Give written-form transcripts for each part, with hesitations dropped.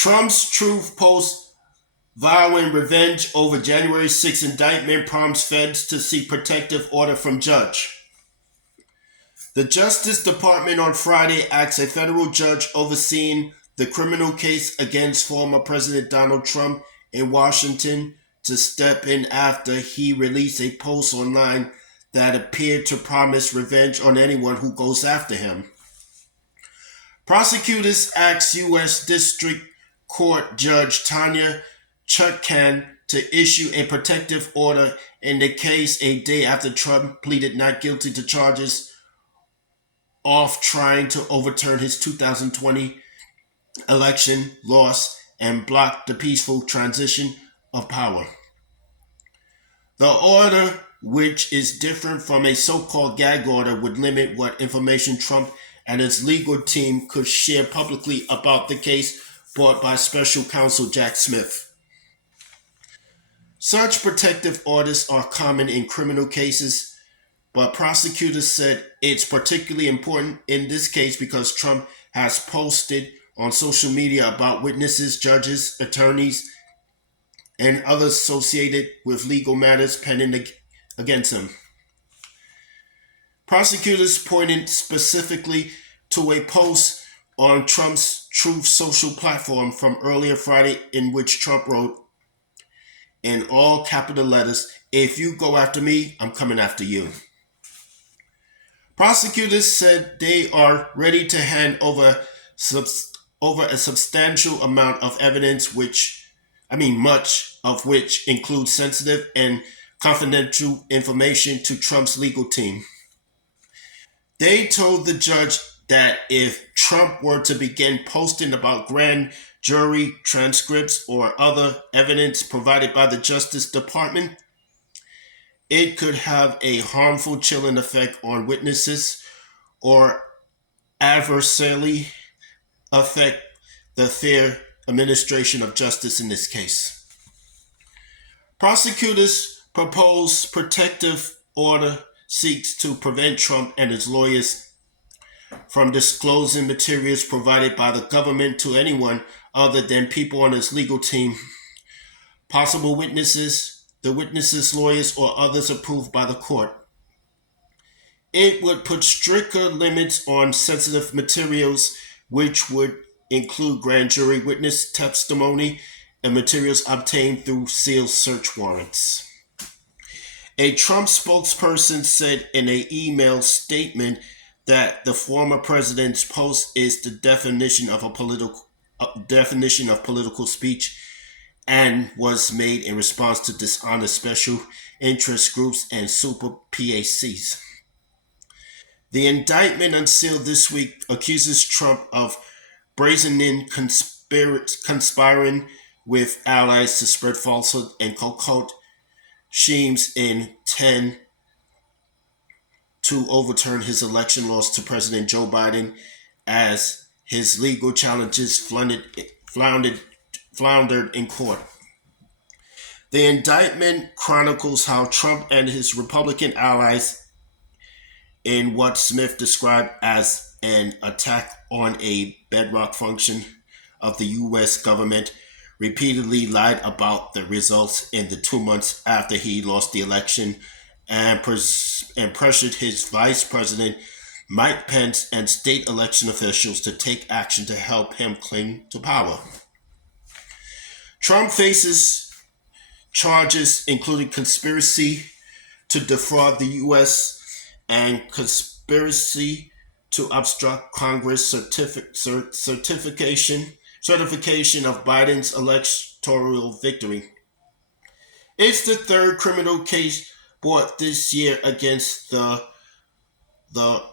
Trump's Truth Post vowing revenge over January 6 indictment prompts feds to seek protective order from judge. The Justice Department on Friday asked a federal judge overseeing the criminal case against former President Donald Trump in Washington to step in after he released a post online that appeared to promise revenge on anyone who goes after him. Prosecutors asked U.S. District Court Judge Tanya Chutkan to issue a protective order in the case a day after Trump pleaded not guilty to charges of trying to overturn his 2020 election loss and block the peaceful transition of power. The order, which is different from a so-called gag order, would limit what information Trump and his legal team could share publicly about the case brought by special counsel Jack Smith. Such protective orders are common in criminal cases, but prosecutors said it's particularly important in this case because Trump has posted on social media about witnesses, judges, attorneys, and others associated with legal matters pending against him. Prosecutors pointed specifically to a post on Trump's Truth Social platform from earlier Friday in which Trump wrote, in all capital letters, "If you go after me, I'm coming after you." Prosecutors said they are ready to hand over a substantial amount of evidence, much of which includes sensitive and confidential information to Trump's legal team. They told the judge that if Trump were to begin posting about grand jury transcripts or other evidence provided by the Justice Department, it could have a harmful chilling effect on witnesses or adversely affect the fair administration of justice in this case. Prosecutors' proposed protective order seeks to prevent Trump and his lawyers from disclosing materials provided by the government to anyone other than people on his legal team, possible witnesses, the witnesses' lawyers, or others approved by the court. It would put stricter limits on sensitive materials, which would include grand jury witness testimony and materials obtained through sealed search warrants. A Trump spokesperson said in an email statement that the former president's post is the definition of political speech and was made in response to dishonest special interest groups and super PACs. The indictment unsealed this week accuses Trump of brazenly conspiring with allies to spread falsehood and occult schemes intend to overturn his election loss to President Joe Biden as his legal challenges floundered in court. The indictment chronicles how Trump and his Republican allies, in what Smith described as an attack on a bedrock function of the U.S. government, repeatedly lied about the results in the 2 months after he lost the election and pressured his vice president, Mike Pence, and state election officials to take action to help him cling to power. Trump faces charges including conspiracy to defraud the U.S. and conspiracy to obstruct Congress certification of Biden's electoral victory. It's the third criminal case brought this year against the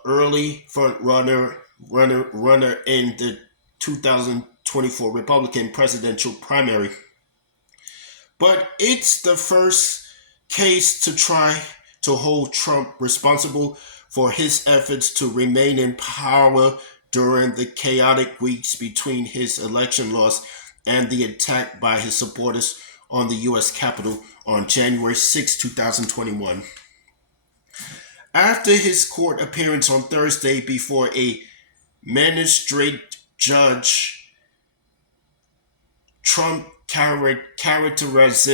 early runner in the 2024 Republican presidential primary. But it's the first case to try to hold Trump responsible for his efforts to remain in power during the chaotic weeks between his election loss and the attack by his supporters on the U.S. Capitol on January 6, 2021. After his court appearance on Thursday before a magistrate judge, Trump characterized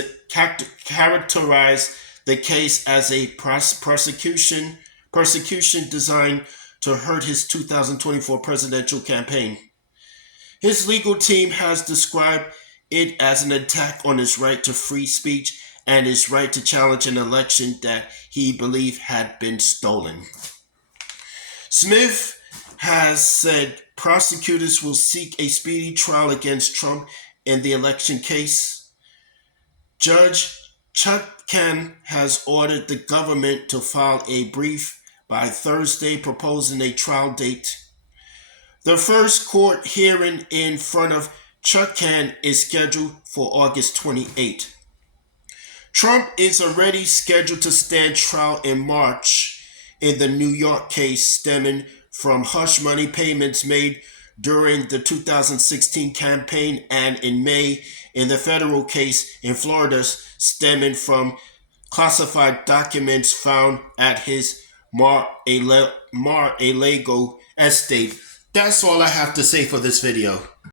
the case as a persecution designed to hurt his 2024 presidential campaign. His legal team has described it as an attack on his right to free speech and his right to challenge an election that he believed had been stolen. Smith has said prosecutors will seek a speedy trial against Trump in the election case. Judge Chutkan has ordered the government to file a brief by Thursday proposing a trial date. The first court hearing in front of Chutkan is scheduled for August 28. Trump is already scheduled to stand trial in March in the New York case stemming from hush money payments made during the 2016 campaign, and in May in the federal case in Florida stemming from classified documents found at his Mar-a-Lago estate. That's all I have to say for this video.